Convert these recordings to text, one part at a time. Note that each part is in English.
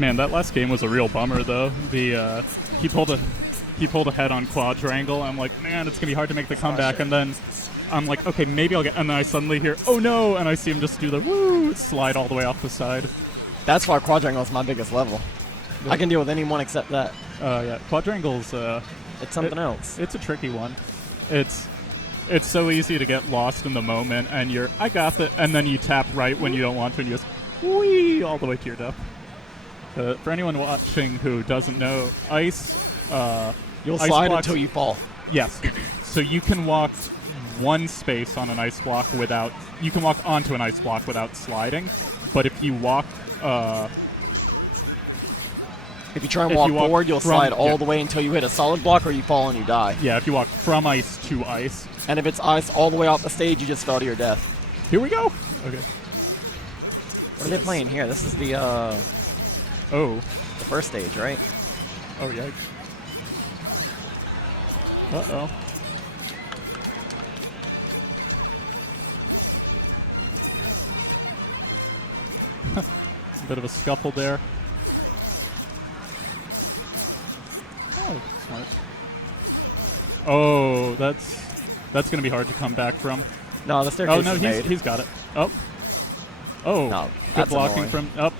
Man, that last game was a real bummer though. The he pulled a head on quadrangle. I'm like, man, it's gonna be hard to make the comeback. And then I'm like, okay, maybe I'll get. And then I suddenly hear, oh no! And I see him just do the woo slide all the way off the side. That's why quadrangle is my biggest level. I can deal with anyone except that. Yeah, quadrangle's it's something else. It's a tricky one. It's so easy to get lost in the moment, and I got it, and then you tap right when you don't want to, and you just whee all the way to your death. For anyone watching who doesn't know, ice. You'll ice slide blocks, until you fall. Yes. So you can walk one space on an ice block without. You can walk onto an ice block without sliding, but if you walk. If you try and walk forward, you'll slide all the way until you hit a solid block, or you fall and you die. Yeah, if you walk from ice to ice. And if it's ice all the way off the stage, you just fell to your death. Here we go. Okay. What are they playing here? This is the the first stage, right? Oh yikes. Uh-oh. A bit of a scuffle there. Oh, smart. Oh, that's going to be hard to come back from. No, the staircase is made. He's got it. Oh. Oh, no, good blocking from up.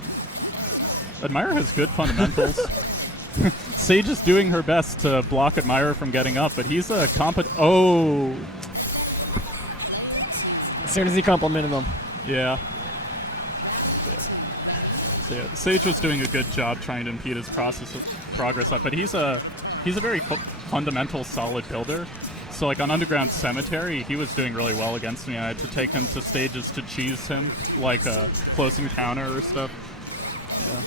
Admire has good fundamentals. Sayge is doing her best to block Admire from getting up, but he's a competent. Oh. As soon as he complimented them. Yeah. So yeah, Sayge was doing a good job trying to impede his progress up, but he's a very fundamental, solid builder. So like on Underground Cemetery, he was doing really well against me. I had to take him to stages to cheese him, like a close encounter or stuff. Yeah.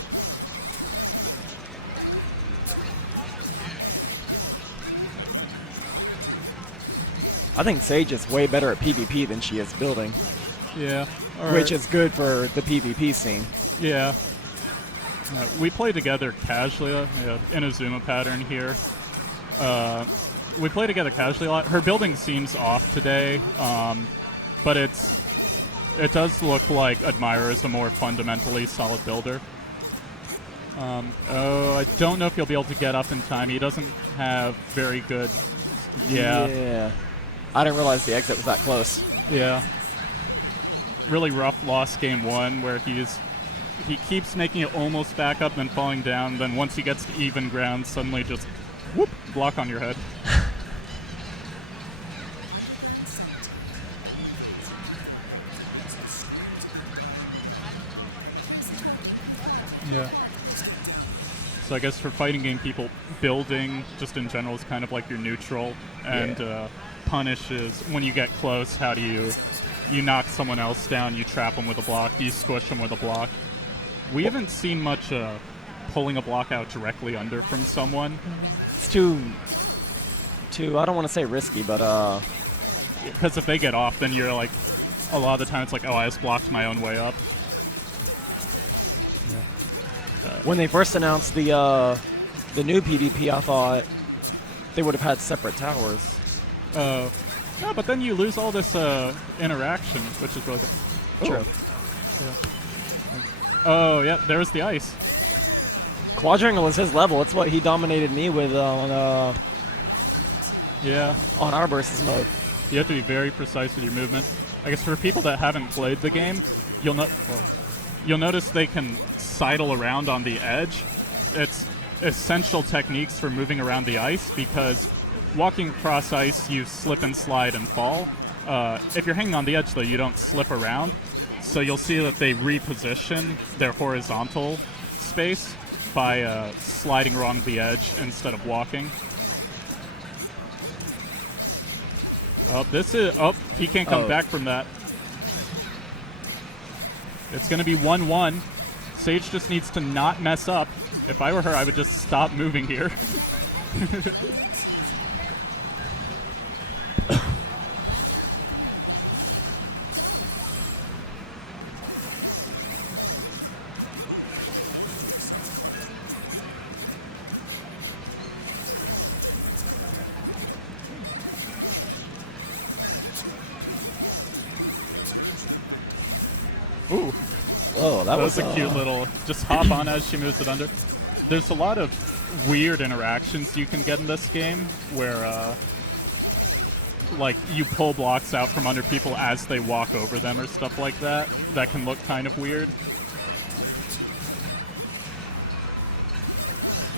I think Sayge is way better at PvP than she is building. Yeah. Which is good for the PvP scene. Yeah. We play together casually in a Zuma pattern here. We play together casually a lot. Her building seems off today, but it does look like Admire is a more fundamentally solid builder. I don't know if he'll be able to get up in time. He doesn't have very good... Yeah. I didn't realize the exit was that close. Yeah. Really rough loss game one where he keeps making it almost back up, then falling down. Then once he gets to even ground, suddenly just whoop, block on your head. Yeah. So I guess for fighting game people, building just in general is kind of like your neutral, and punish is when you get close. How do you knock someone else down? You trap them with a block. You squish them with a block. We haven't seen much pulling a block out directly under from someone. It's too. I don't want to say risky, but because if they get off, then you're like, a lot of the time it's like, oh, I just blocked my own way up. When they first announced the new PvP, I thought they would have had separate towers. Yeah, but then you lose all this interaction, which is really good. True. Yeah. Oh, yeah, there's the ice. Quadrangle is his level. It's what he dominated me with on our versus mode. You have to be very precise with your movement. I guess for people that haven't played the game, you'll notice they can sidle around on the edge. It's essential techniques for moving around the ice because walking across ice, you slip and slide and fall. If you're hanging on the edge, though, you don't slip around. So you'll see that they reposition their horizontal space by sliding along the edge instead of walking. He can't come back from that. It's going to be 1-1. Sayge just needs to not mess up. If I were her, I would just stop moving here. Ooh. Whoa, that was a cute little, just hop on as she moves it under. There's a lot of weird interactions you can get in this game where, like, you pull blocks out from under people as they walk over them or stuff like that. That can look kind of weird.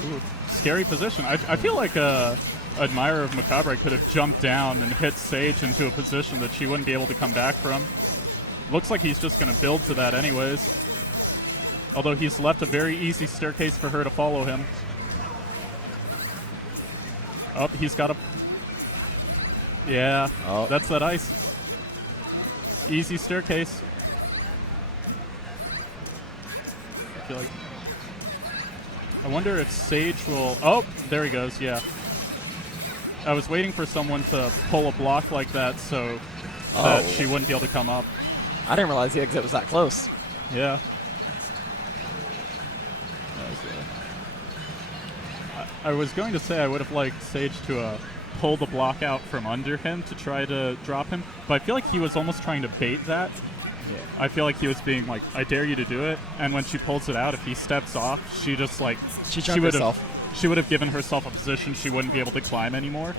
Ooh, scary position. I feel like admirer of Macabre could have jumped down and hit Sayge into a position that she wouldn't be able to come back from. Looks like he's just going to build to that anyways. Although he's left a very easy staircase for her to follow him. Oh, he's got a... Yeah, that's that ice. Easy staircase. I feel like... I wonder if Sayge will... Oh, there he goes, yeah. I was waiting for someone to pull a block like that so that she wouldn't be able to come up. I didn't realize the exit was that close. Yeah. I was going to say I would have liked Sayge to pull the block out from under him to try to drop him, but I feel like he was almost trying to bait that. Yeah. I feel like he was being like, I dare you to do it, and when she pulls it out, if he steps off, she just like... She would have given herself a position she wouldn't be able to climb anymore.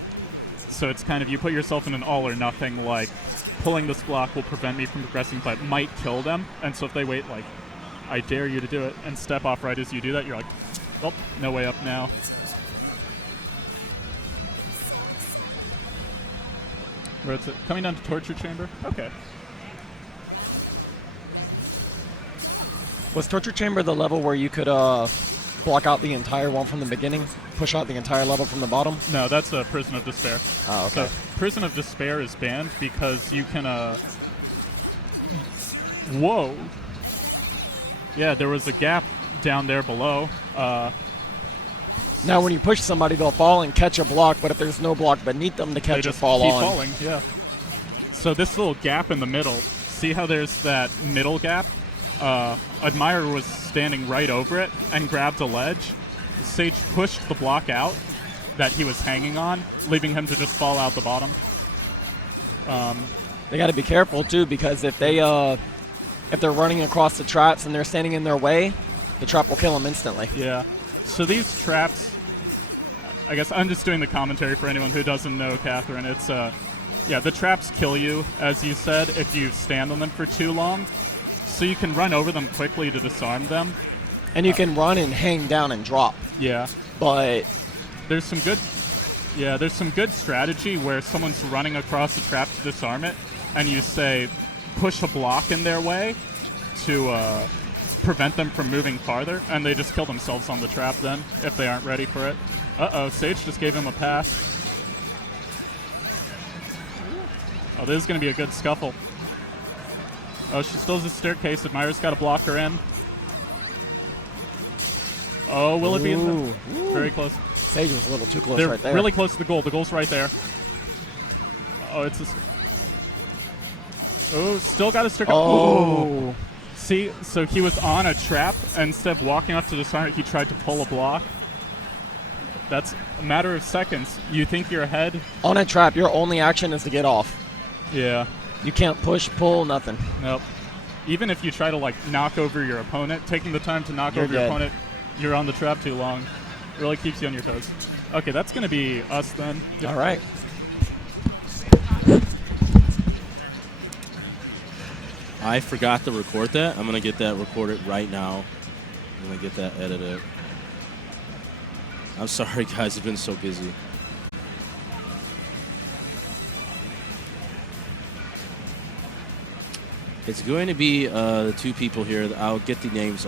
So it's kind of, you put yourself in an all or nothing, like, pulling this block will prevent me from progressing, but might kill them. And so if they wait, like, I dare you to do it, and step off right as you do that, you're like, oh, no way up now. Where it's coming down to torture chamber? Okay. Was torture chamber the level where you could block out the entire one from the beginning, push out the entire level from the bottom? No, that's a Prison of Despair. Oh, okay. So Prison of Despair is banned because you can, whoa. Yeah, there was a gap down there below. Now when you push somebody, they'll fall and catch a block, but if there's no block beneath them to catch or fall on. They just keep falling, yeah. So this little gap in the middle, see how there's that middle gap? Admirer was standing right over it and grabbed a ledge. Sayge pushed the block out that he was hanging on, leaving him to just fall out the bottom. They got to be careful too, because if they're running across the traps and they're standing in their way, the trap will kill them instantly. Yeah. So these traps, I guess I'm just doing the commentary for anyone who doesn't know, Catherine. It's yeah, the traps kill you, as you said, if you stand on them for too long. So you can run over them quickly to disarm them. And you can run and hang down and drop. Yeah. But there's some good strategy where someone's running across the trap to disarm it, and you say, push a block in their way to prevent them from moving farther, and they just kill themselves on the trap then, if they aren't ready for it. Uh-oh, Sayge just gave him a pass. Oh, this is going to be a good scuffle. Oh, she still has a staircase. Admirer's got to block her in. Oh, will it be in the... Very close. Sayge was a little too close. They're right there. Really close to the goal. The goal's right there. Oh, it's a... Oh, still got a staircase. Oh. See, so he was on a trap, and instead of walking up to disarm it, he tried to pull a block. That's a matter of seconds. You think you're ahead. On a trap, your only action is to get off. Yeah. You can't push, pull, nothing. Nope. Even if you try to, like, knock over your opponent, taking the time to knock over your opponent, you're on the trap too long. It really keeps you on your toes. Okay, that's going to be us then. All right. I forgot to record that. I'm going to get that recorded right now. I'm going to get that edited. I'm sorry, guys. I've been so busy. It's going to be the two people here. I'll get the names